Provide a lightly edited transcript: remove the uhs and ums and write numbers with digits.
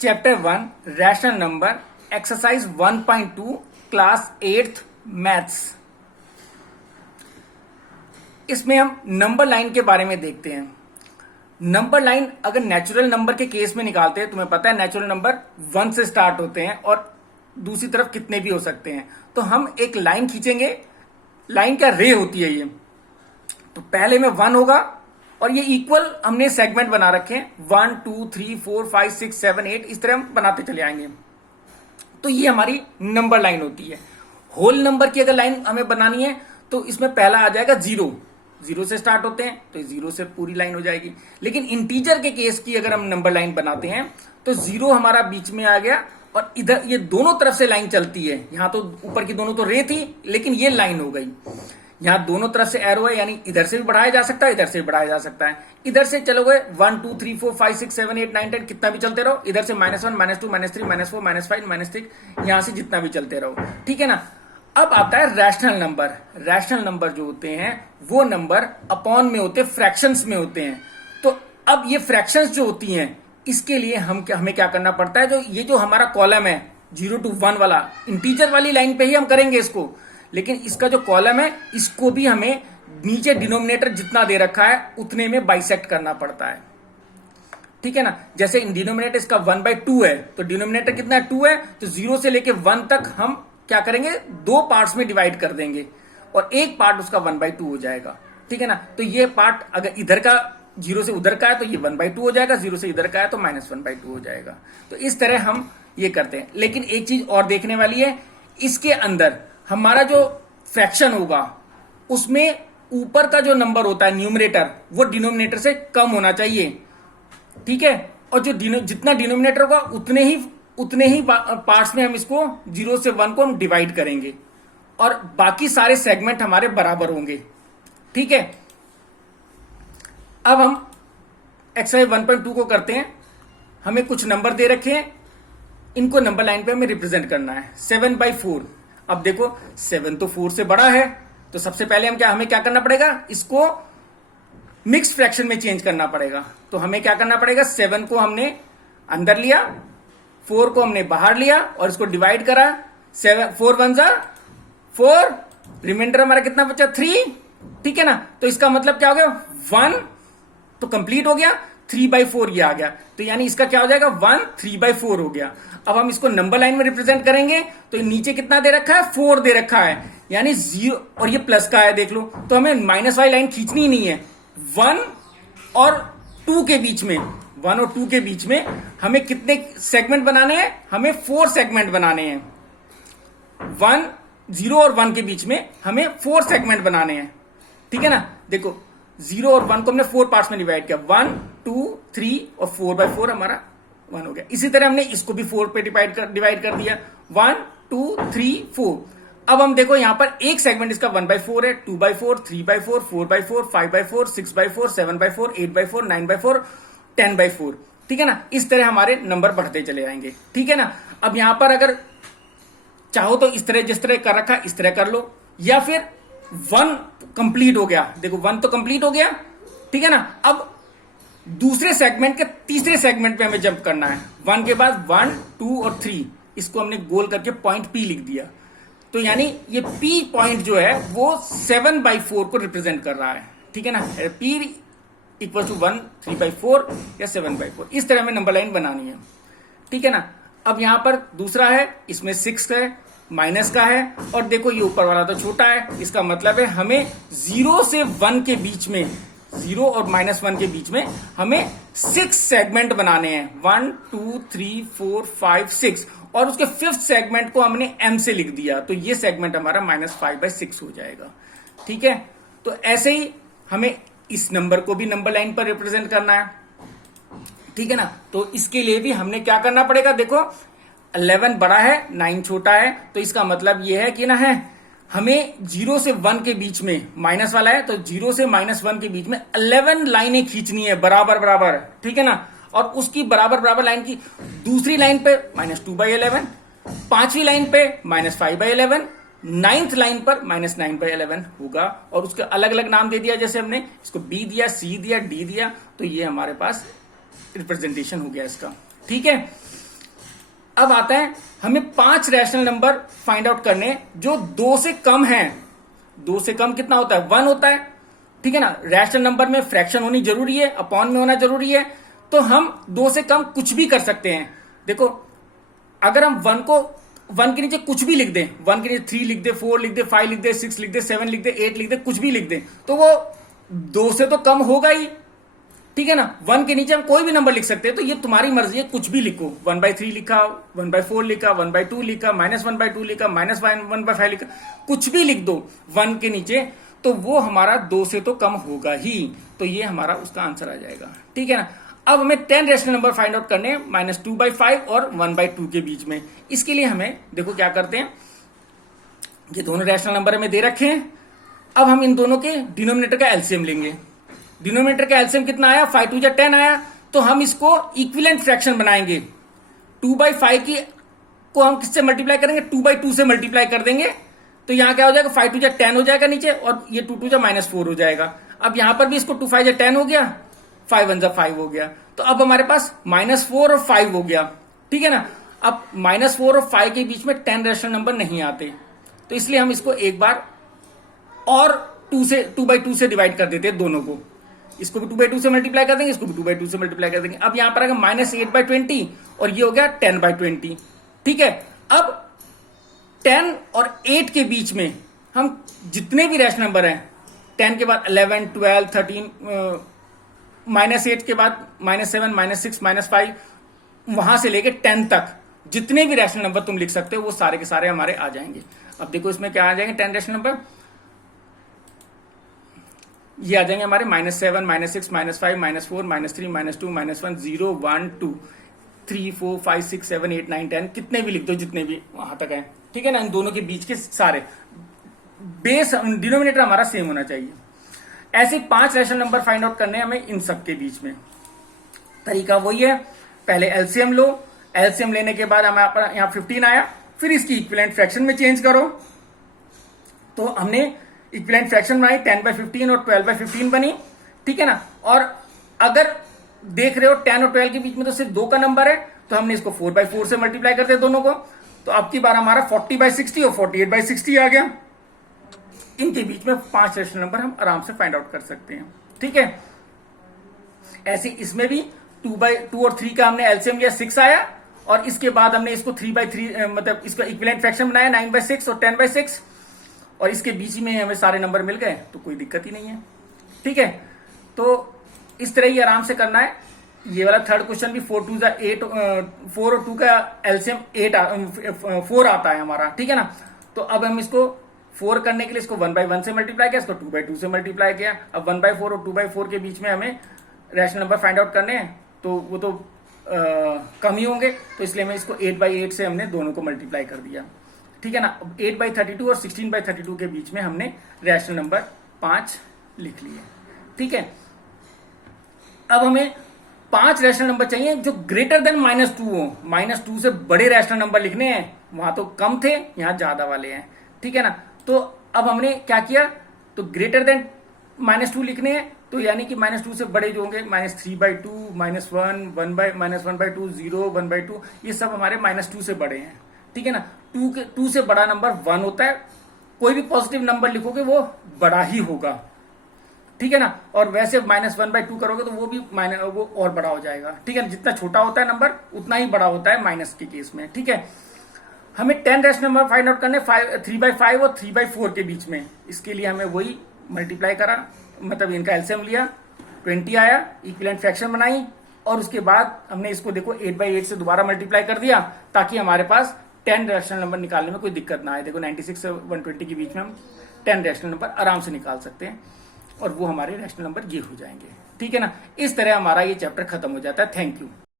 Chapter 1 rational number exercise 1.2 class 8th maths. इसमें हम number line के बारे में देखते हैं। नंबर लाइन अगर नेचुरल नंबर के केस में निकालते हैं, तुम्हें पता है नेचुरल नंबर 1 से स्टार्ट होते हैं और दूसरी तरफ कितने भी हो सकते हैं। तो हम एक लाइन खींचेंगे, लाइन का रे होती है ये। तो पहले में 1 होगा और ये इक्वल हमने सेगमेंट बना रखे हैं 1 2 3 4 5 6 7 8 इस तरह हम बनाते चले आएंगे। तो ये हमारी नंबर लाइन होती है। होल नंबर की अगर लाइन हमें बनानी है तो इसमें पहला आ जाएगा 0। 0 से स्टार्ट होते हैं तो 0 से पूरी लाइन हो जाएगी। लेकिन इंटीजर के केस की अगर हम नंबर लाइन बनाते हैं तो 0 हमारा बीच में आ गया और इधर ये दोनों तरफ से लाइन चलती है। यहां तो ऊपर की दोनों तो रे थी, लेकिन ये लाइन हो गई। यहां दोनों तरफ से एरो है, यानी इधर से भी बढ़ाया जा सकता है, इधर से भी बढ़ाया जा सकता है। इधर से चलोगे 1 2 3 4 5 6 7 8 9 10 कितना भी चलते रहो। इधर से -1 -2 -3 -4 -5 -6 यहां से जितना भी चलते रहो, ठीक है ना। अब आता है रैशनल नंबर। रैशनल नंबर जो होते हैं वो नंबर अपॉन में होते हैं, फ्रैक्शंस में होते हैं। तो अब ये फ्रैक्शंस जो होती हैं इसके लिए हमें क्या करना पड़ता है, जो हमारा कॉलम है 0 to 1 वाला, इंटीजर वाली लाइन पे ही हम करेंगे इसको। लेकिन इसका जो कॉलम है इसको भी हमें नीचे डिनोमिनेटर जितना दे रखा है उतने में बाइसेक्ट करना पड़ता है, ठीक है ना। जैसे डिनोमिनेटर इसका 1/2 है तो डिनोमिनेटर कितना 2 है, तो 0 से लेके 1 तक हम क्या करेंगे, 2 पार्ट्स में डिवाइड कर देंगे और एक पार्ट उसका 1/2 हो जाएगा, ठीक है ना। तो ये पार्ट अगर इधर का 0 से उधर का है तो ये 1/2 हो जाएगा, 0 से इधर का है तो -1/2 हो जाएगा। तो इस तरह हम ये करते हैं। लेकिन एक चीज और देखने वाली है, इसके अंदर हमारा जो फ्रैक्शन होगा उसमें ऊपर का जो नंबर होता है न्यूमरेटर वो डिनोमिनेटर से कम होना चाहिए, ठीक है। और जो जितना डिनोमिनेटर होगा उतने ही पार्ट्स में हम इसको 0 से 1 को हम डिवाइड करेंगे और बाकी सारे सेगमेंट हमारे बराबर होंगे, ठीक है। अब हम एक्सरसाइज 1.2 को करते हैं। हमें कुछ नंबर दे रखे हैं, इनको नंबर लाइन पे हमें रिप्रेजेंट करना है। 7/4। अब देखो 7 तो 4 से बड़ा है, तो सबसे पहले हमें क्या करना पड़ेगा, इसको मिक्स्ड फ्रैक्शन में चेंज करना पड़ेगा। तो हमें क्या करना पड़ेगा, 7 को हमने अंदर लिया, 4 को हमने बाहर लिया और इसको डिवाइड करा। 4 1 4, रिमाइंडर हमारा कितना बचा 3, ठीक है ना। तो इसका मतलब क्या हो गया, 1 तो कंप्लीट हो गया, 3/4 ये आ गया। तो यानी इसका क्या हो जाएगा, 1 3/4 हो गया। अब हम इसको नंबर लाइन में रिप्रेजेंट करेंगे तो नीचे कितना दे रखा है, 4 दे रखा है, यानी 0 और ये प्लस का है, देख लो। तो हमें माइनस वाली लाइन खींचनी नहीं है। 1 और 2 के बीच में, 1 और 2 के बीच में हमें कितने सेगमेंट बनाने हैं, हमें 4 सेगमेंट बनाने हैं। 0 और 1 के बीच में हमें 4 सेगमेंट बनाने हैं, ठीक है ना। देखो 0 और 1 को हमने 4 पार्ट्स में डिवाइड किया, 1 2 3 और 4/4 हमारा 1 हो गया। इसी तरह हमने इसको भी 4 पे डिवाइड कर दिया, 1 2 3 4। अब हम देखो यहां पर एक सेगमेंट इसका 1/4 है, 2/4 3/4 4/4 5/4 6/4 7/4 8/4 9/4 10/4, ठीक है ना। इस तरह हमारे नंबर बढ़ते चले जाएंगे, ठीक है ना। अब यहां पर अगर चाहो तो इस तरह, जिस तरह कर रखा इस तरह कर लो, या फिर 1 कंप्लीट हो गया, देखो 1 तो कंप्लीट हो गया, ठीक है ना। अब दूसरे सेगमेंट के तीसरे सेगमेंट पे हमें जंप करना है। 1 के बाद 1 2 और 3, इसको हमने गोल करके पॉइंट P लिख दिया। तो यानी ये P पॉइंट जो है वो 7/4 को रिप्रेजेंट कर रहा है, ठीक है ना। P इक्वल टू 1 3/4 या 7/4, इस तरह हमें नंबर लाइन बनानी है, ठीक है ना। अब यहां पर दूसरा है, इसमें 6 है, माइनस का है, और देखो ये ऊपर वाला तो छोटा है, इसका मतलब है हमें 0 से 1 के बीच में, 0 और -1 के बीच में हमें 6 सेगमेंट बनाने हैं, 1 2 3 4 5 6, और उसके 5th सेगमेंट को हमने M से लिख दिया, तो ये सेगमेंट हमारा -5/6 हो जाएगा, ठीक है। तो ऐसे ही हमें इस नंबर को भी नंबर लाइन पर रिप्रेजेंट करना है, ठीक है ना। तो इसके लिए भी हमने क्या करना पड़ेगा, देखो 11 बड़ा है 9 छोटा है, तो इसका मतलब ये है कि ना है हमें 0 से 1 के बीच में, माइनस वाला है तो 0 से -1 के बीच में 11 लाइनें खींचनी है बराबर बराबर, ठीक है ना। और उसकी बराबर बराबर लाइन की दूसरी लाइन पे -2/11, 5वीं लाइन पे -5/11, 9th लाइन पर -9/11 होगा। और उसके अलग अलग नाम दे दिया, जैसे हमने इसको B दिया, C दिया, D दिया, तो ये हमारे पास रिप्रेजेंटेशन हो गया इसका, ठीक है। अब आता है हमें 5 रैशनल नंबर फाइंड आउट करने जो 2 से कम है। 2 से कम कितना होता है? 1 होता है, ठीक है ना। रैशनल नंबर में फ्रैक्शन होनी जरूरी है, अपॉन में होना जरूरी है, तो हम 2 से कम कुछ भी कर सकते हैं। देखो, अगर हम 1 के नीचे कुछ भी लिख दें, 1 के नीचे 3 लिख दे, 4 लिख दे, 5 लिख दे, 6 लिख दे, 7 लिख दे, 8 लिख दे, कुछ भी लिख दे, तो वो 2 से तो कम होगा ही, ठीक है ना। 1 के नीचे हम कोई भी नंबर लिख सकते हैं, तो ये तुम्हारी मर्जी है, कुछ भी लिखो। 1/3 लिखा, 1/4 लिखा, 1/2 लिखा, -1/2 लिखा, -1/5 लिखा, कुछ भी लिख दो 1 के नीचे, तो वो हमारा 2 से तो कम होगा ही। तो ये हमारा उसका आंसर आ जाएगा, ठीक है ना। अब हमें 10 रैशनल नंबर फाइंड आउट करने हैं -2/5 और 1/2 के बीच में। इसके लिए हमें देखो क्या करते हैं, ये दोनों रैशनल नंबर हमें दे रखे हैं। अब हम इन दोनों के डिनोमिनेटर का एलसीएम लेंगे। डिनोमिनेटर का एलसीएम कितना आया? 5 2 10 आया। तो हम इसको इक्विवेलेंट फ्रैक्शन बनाएंगे। 2/5 की को हम किससे मल्टीप्लाई करेंगे? 2/2 से मल्टीप्लाई कर देंगे। तो यहां क्या हो जाएगा? 5 2 10 हो जाएगा नीचे, और ये 2 2 -4 हो जाएगा। अब यहां पर भी इसको 2 5 10 हो गया, 5 1 5 हो गया। तो अब हमारे पास -4 और 5 हो गया, ठीक है ना। अब -4 और 5 के बीच में 10 रैशनल नंबर नहीं आते, तो इसलिए हम इसको एक बार और 2/2 से डिवाइड कर देते हैं दोनों को। इसको भी 2/2 से मल्टीप्लाई कर देंगे, इसको भी 2/2 से मल्टीप्लाई कर देंगे। अब यहां पर आएगा -8/20 और ये हो गया 10/20, ठीक है। अब 10 और 8 के बीच में हम जितने भी रैशनल नंबर हैं, 10 के बाद 11 12 13, -8 के बाद -7 -6 -5, वहां से लेके 10 तक जितने भी रैशनल नंबर तुम लिख सकते हो वो सारे के सारे हमारे आ जाएंगे। अब देखो इसमें क्या आ जाएंगे 10 रैशनल नंबर, ये आ जाएंगे हमारे -7 -6 -5 -4 -3 -2 -1 0 1 2 3 4 5 6 7 8 9 10, कितने भी लिख दो, जितने भी वहां तक है, ठीक है ना। इन दोनों के बीच के सारे बेस डिनोमिनेटर हमारा सेम होना चाहिए। ऐसे 5 रैशनल नंबर फाइंड आउट करने हमें इन सब के बीच में। तरीका वही है, पहले एलसीएम लो, एलसीएम लेने के बाद हमारे यहाँ 15 आया, फिर इसकी इक्विवेलेंट फ्रैक्शन में चेंज करो। तो हमने इक्विवेलेंट फ्रैक्शन बनाई 10/15 और 12/15 बनी, ठीक है ना। और अगर देख रहे हो 10 और 12 के बीच में तो सिर्फ 2 का नंबर है, तो हमने इसको 4/4 से मल्टीप्लाई करते हैं दोनों को। तो अब की बार हमारा 40/60 और 48/60 आ गया। इनके बीच में 5 रैशनल नंबर हम आराम से फाइंड आउट कर सकते हैं, ठीक है। ऐसे इसमें भी 2/2 और 3 का हमने एलसीएम लिया, 6 आया, और इसके बाद हमने इसको 3/3 मतलब इसका इक्विवेलेंट फ्रैक्शन बनाया 9/6 और 10/6, और इसके बीच में हमें सारे नंबर मिल गए, तो कोई दिक्कत ही नहीं है, ठीक है। तो इस तरह ही आराम से करना है। ये वाला थर्ड क्वेश्चन भी 4 2 8, 4 और 2 का एलसीएम 4 आता है हमारा, ठीक है ना। तो अब हम इसको 4 करने के लिए इसको 1/1 से मल्टीप्लाई किया, इसको 2/2 से मल्टीप्लाई किया। अब 1/4 और 2/4 के बीच में हमें रैशनल नंबर फाइंड आउट करने हैं, तो वो तो कम ही होंगे, तो इसलिए हमें इसको 8/8 से हमने दोनों को मल्टीप्लाई कर दिया, ठीक है ना। 8/32 और 16/32 के बीच में हमने रैशनल नंबर 5 लिख लिए, ठीक है। अब हमें 5 रैशनल नंबर चाहिए जो ग्रेटर देन -2 हो। -2 से बड़े रैशनल नंबर लिखने हैं, वहां तो कम थे, यहां ज्यादा वाले हैं, ठीक है ना। तो अब हमने क्या किया, तो ग्रेटर देन -2 लिखने हैं, तो यानी कि -2 से बड़े जो होंगे -3/2 -1 -1/2 0 1/2, ये सब हमारे -2 से बड़े हैं, ठीक है ना। 2 से बड़ा नंबर 1 होता है, कोई भी पॉजिटिव नंबर लिखोगे वो बड़ा ही होगा, ठीक है ना। और वैसे -1/2 करोगे तो वो भी वो और बड़ा हो जाएगा, ठीक है। जितना छोटा होता है नंबर उतना ही बड़ा होता है माइनस के केस में, ठीक है। हमें 10 रैशनल नंबर फाइंड आउट करने 3/5 और 3/4 के बीच में। इसके लिए हमें वही मल्टीप्लाई करा, मतलब इनका एलसीएम लिया, 20 आया, इक्विवेलेंट फ्रैक्शन बनाई, और उसके बाद हमने इसको देखो 8/8 से दोबारा मल्टीप्लाई कर दिया, ताकि हमारे पास 10 रैशनल नंबर निकालने में कोई दिक्कत ना आए। देखो 96 से 120 के बीच में हम 10 रैशनल नंबर आराम से निकाल सकते हैं, और वो हमारे रैशनल नंबर ये हो जाएंगे, ठीक है ना। इस तरह हमारा ये चैप्टर खत्म हो जाता है। Thank you.